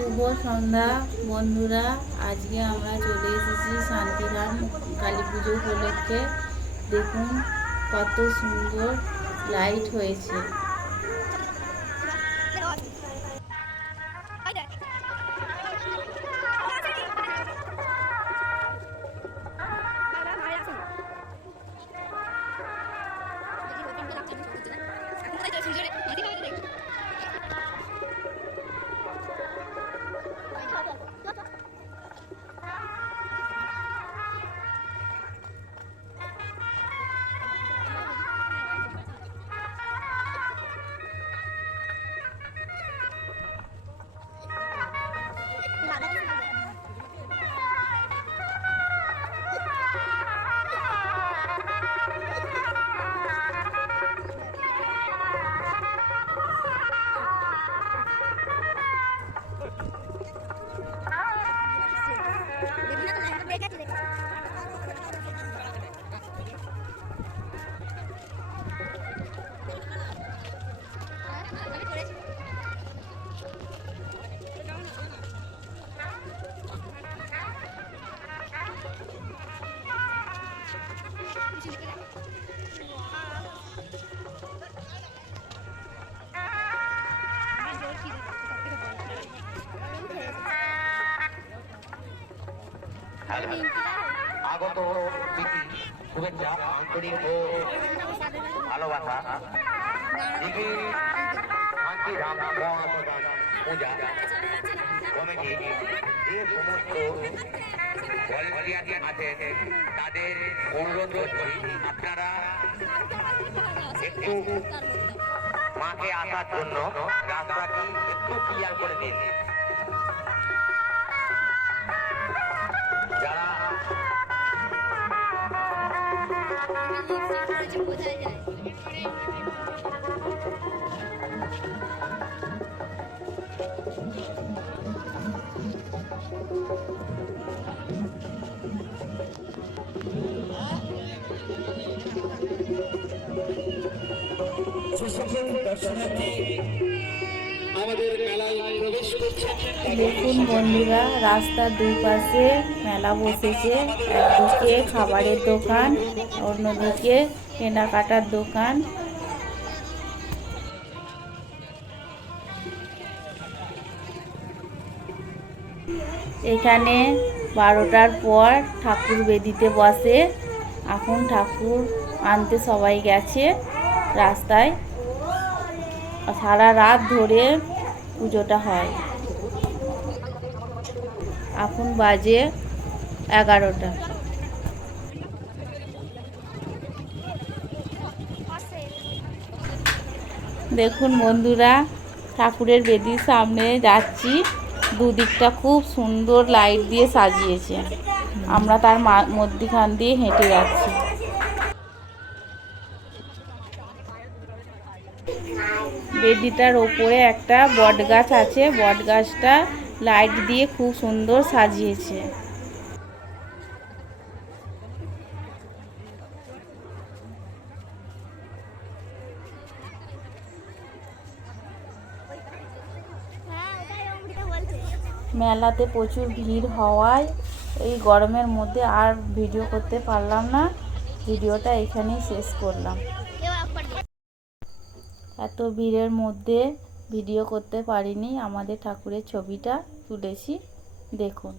শুভ সন্ধ্যা বন্ধুরা। আজকে আমরা চলে এসেছি শান্তিধাম কালী পুজো উপলক্ষে। দেখুন কত সুন্দর লাইট হয়েছে। আগত শুভেচ্ছা আন্তরিক ও ভালোবাসা দিদি শান্তিধাম পূজা কমিটি যে সমস্ত ভলেন্টিয়ার আছে তাদের অনুরোধ করছি আপনারা একটু মাকে আসার জন্য রাস্তাটি একটু ক্লিয়ার করে দিন। যারা দেখুন বন্ধুরা, রাস্তার দুই পাশে মেলা বসেছে। একদিকে খাবারের দোকান, অন্যদিকে কেনাকাটার দোকান। এখানে 12টার পর ঠাকুর বেদিতে বসে। এখন ঠাকুর আনতে সবাই গেছে রাস্তায়। সারা রাত ধরে পুজোটা হয়। এখন বাজে 11টা। দেখুন বন্ধুরা, ঠাকুরের বেদির সামনে যাচ্ছি। দুদিকটা খুব সুন্দর লাইট দিয়ে সাজিয়েছে। আমরা তার মধ্যখান দিয়ে হেঁটে যাচ্ছি। বেদিটার ওপরে একটা বট গাছ আছে। বট গাছটা লাইট দিয়ে খুব সুন্দর সাজিয়েছে। মেলাতে প্রচুর ভিড় হওয়ায় এই গরমের মধ্যে আর ভিডিও করতে পারলাম না। ভিডিওটা এখানেই শেষ করলাম। এত ভিড়ের মধ্যে ভিডিও করতে পারিনি। আমাদের ঠাকুরের ছবিটা তুলেছি, দেখুন।